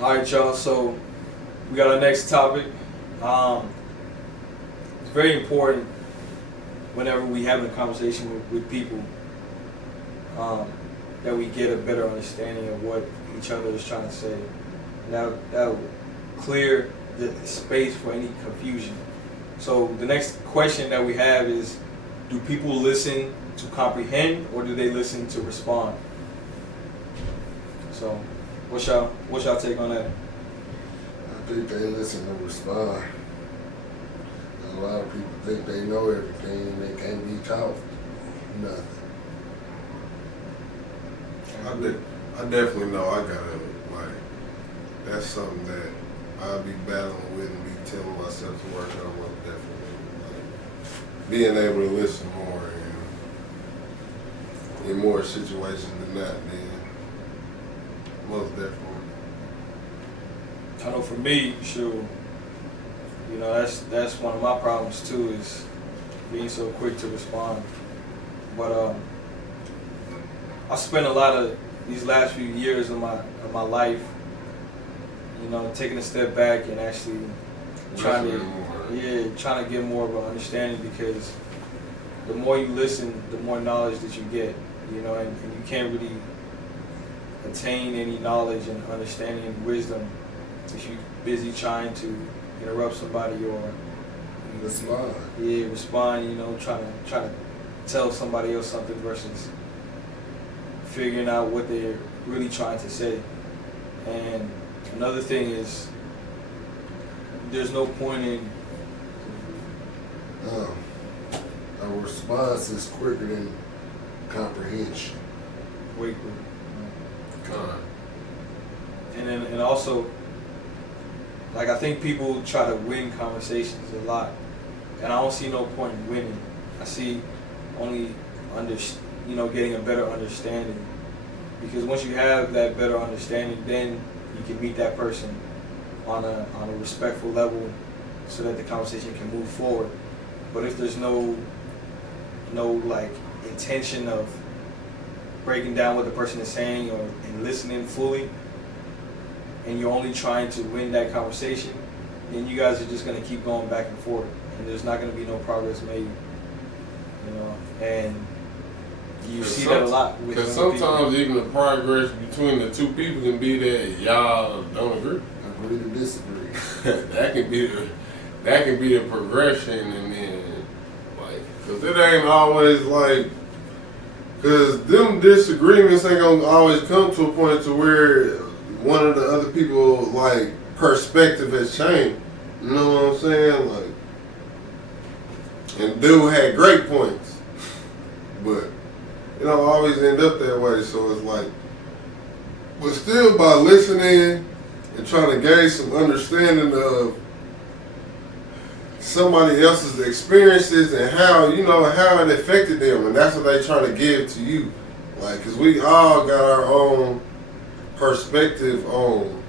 All right, y'all. So we got our next topic. It's very important whenever we having a conversation with people um, that we get a better understanding of what each other is trying to say. And that will clear the space for any confusion. So the next question that we have is: do people listen to comprehend, or do they listen to respond? So, what's y'all take on that? I think they listen to respond. A lot of people think they know everything and they can't be taught nothing. I definitely know I gotta, like, that's something that I'll be battling with and be telling myself to work on. Most definitely, like, being able to listen more and in more situations than not, then most definitely. I know for me, sure, that's one of my problems too, is being so quick to respond. But I spent a lot of these last few years of my life, taking a step back and actually trying to get more of an understanding, because the more you listen, the more knowledge that you get, and you can't really attain any knowledge and understanding and wisdom if you're busy trying to interrupt somebody or Respond. respond, trying to tell somebody else something versus figuring out what they're really trying to say. And another thing is, there's no point in A response is quicker than comprehension. wait, Con. and also, like, I think people try to win conversations a lot, and I don't see no point in winning. I see only getting a better understanding, because once you have that better understanding, then you can meet that person on a respectful level, so that the conversation can move forward. But if there's no like intention of breaking down what the person is saying and listening fully, and you're only trying to win that conversation, then you guys are just going to keep going back and forth, and there's not going to be no progress made. And you see that a lot with Because other people. sometimes even the progress between the two people can be that y'all don't agree. Agree to disagree. that can be the progression, and then like, cause it ain't always like, cause them disagreements ain't gonna always come to a point to where one of the other people like perspective has changed. You know what I'm saying? Like, and dude had great points, but it don't always end up that way. So it's like, but still by listening and trying to gain some understanding of somebody else's experiences and how it affected them, and that's what they trying to give to you, like, cause we all got our own perspective on,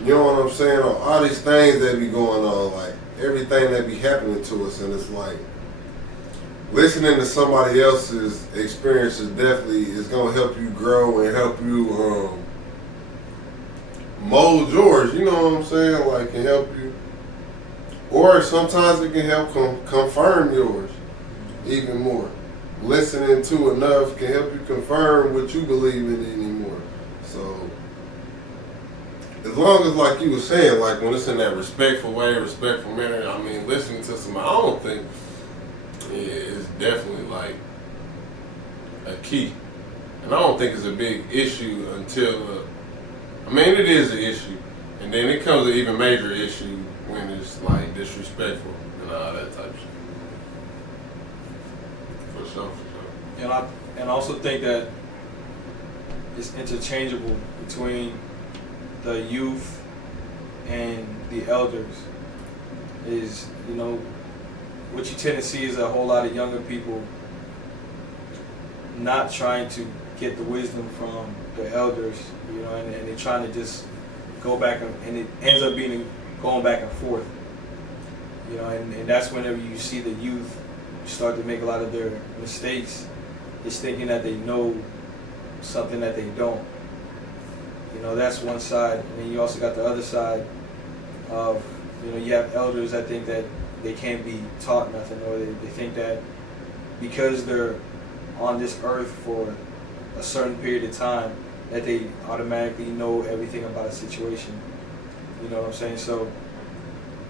you know what I'm saying, on all these things that be going on, like everything that be happening to us, and it's like listening to somebody else's experiences definitely is gonna help you grow and help you mold yours. You know what I'm saying? Like, can help you, or sometimes it can help confirm yours even more. Listening to enough can help you confirm what you believe in anymore. So, as long as, like you were saying, like when it's in that respectful way, respectful manner, I mean, listening to somebody, I don't think is definitely like a key. And I don't think it's a big issue until, I mean, it is an issue. And then it comes an even major issue when it's like disrespectful and all that type of shit. For sure. And I also think that it's interchangeable between the youth and the elders. Is, what you tend to see is a whole lot of younger people not trying to get the wisdom from the elders, and they're trying to just go back, and it ends up being going back and forth, and that's whenever you see the youth start to make a lot of their mistakes, is thinking that they know something that they don't, You know, that's one side, and then you also got the other side of, you know, you have elders that think that they can't be taught nothing, or they think that because they're on this earth for a certain period of time that they automatically know everything about a situation. You know what I'm saying? So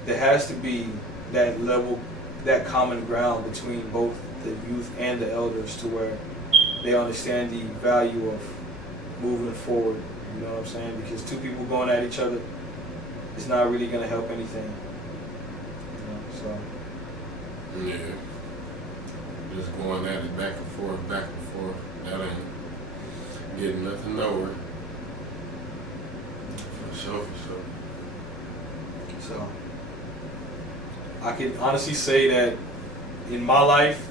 there has to be that level, that common ground between both the youth and the elders, to where they understand the value of moving forward. You know what I'm saying? Because two people going at each other is not really going to help anything. You know, so. Yeah. Just going at it back and forth, that ain't getting nothing nowhere. For sure. So I can honestly say that in my life,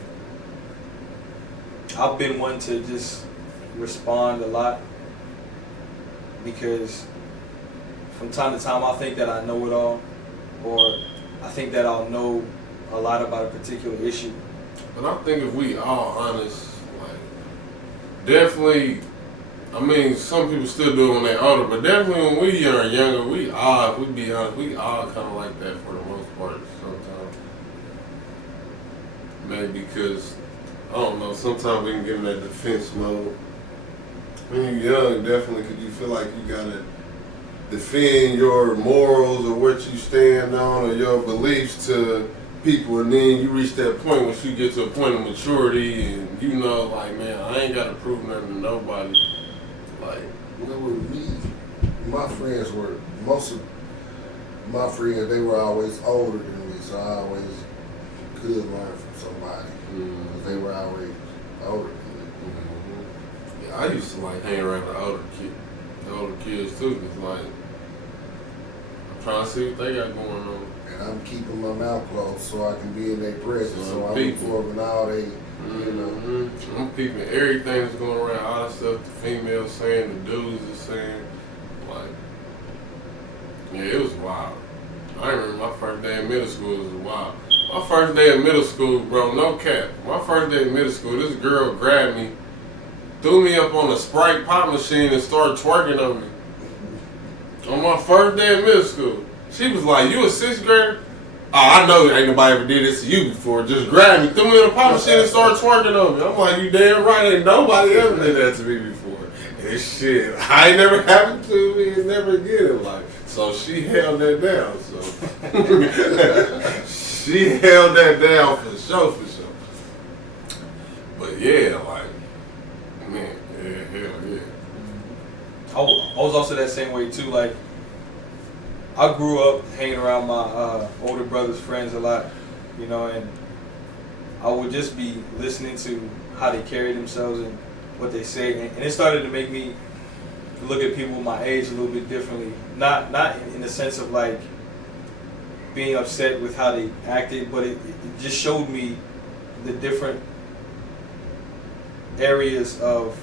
I've been one to just respond a lot, because from time to time I think that I know it all, or I think that I'll know a lot about a particular issue. But I think if we all honest, like, definitely, I mean, some people still do it when they're older, but definitely when we are younger, we be honest, we all kind of like that for the most part sometimes. Maybe because, I don't know, sometimes we can get in that defense mode. When you're young, definitely, because you feel like you gotta defend your morals or what you stand on or your beliefs to people, and then you reach that point once you get to a point of maturity, and you know, like, man, I ain't gotta prove nothing to nobody. Like, Well, with me, my friends were, most of my friends, they were always older than me, so I always could learn from somebody, because they were always older than me. yeah, I used to like hang around the older kids too, cause like, I'm trying to see what they got going on. And I'm keeping my mouth closed so I can be in their presence, so I'm People. absorbing all they, you know. I'm peeping everything that's going around, all the stuff the females saying, the dudes are saying. Like, yeah, it was wild. I remember my first day in middle school was wild. My first day in middle school, bro, no cap. My first day in middle school, this girl grabbed me, threw me up on a Sprite pop machine, and started twerking on me. On my first day in middle school. She was like, "You a sixth grader?" Oh, I know ain't nobody ever did this to you before. Just grabbed me, threw me in a pop machine, and started twerking on me. I'm like, you damn right, ain't nobody ever did that to me before. And shit, I ain't never happened to me and never again in life. So she held that down. So she held that down for sure. But yeah, like, man, yeah, hell yeah. I was also that same way too. Like, I grew up hanging around my older brother's friends a lot, you know, and I would just be listening to how they carry themselves and what they say, and it started to make me look at people my age a little bit differently. Not in the sense of like being upset with how they acted, but it just showed me the different areas of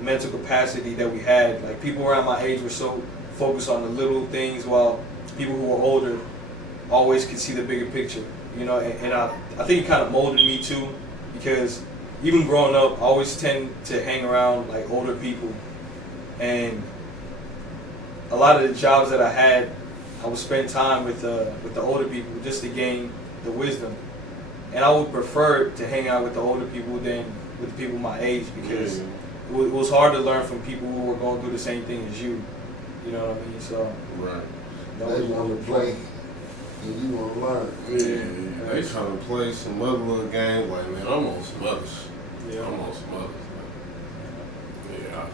mental capacity that we had. Like, people around my age were so focused on the little things, while people who were older always could see the bigger picture, you know. And I think it kind of molded me too, because even growing up, I always tend to hang around like older people, and a lot of the jobs that I had, I would spend time with the older people just to gain the wisdom, and I would prefer to hang out with the older people than with people my age, because it was hard to learn from people who were going through the same thing as you. You know what I mean? So Right. They want to play, and you want to learn. Yeah, they trying to play some other little games. Like, man, I'm on some others. Yeah. I'm on some others. Man.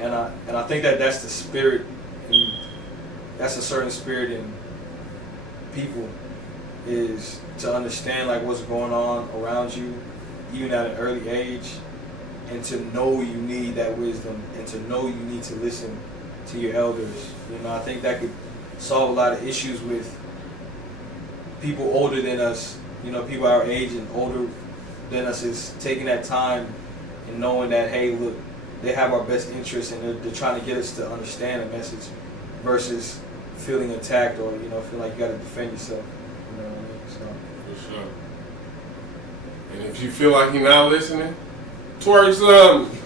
Yeah. And I think that that's the spirit, and that's a certain spirit in people, is to understand like what's going on around you, even at an early age, and to know you need that wisdom, and to know you need to listen to your elders. You know, I think that could solve a lot of issues with people older than us. You know, people our age and older than us, is taking that time and knowing that, hey, look, they have our best interests, and they're trying to get us to understand a message, versus feeling attacked, or, you know, feel like you got to defend yourself. You know what I mean? So. For sure. And if you feel like you're not listening, twerk something.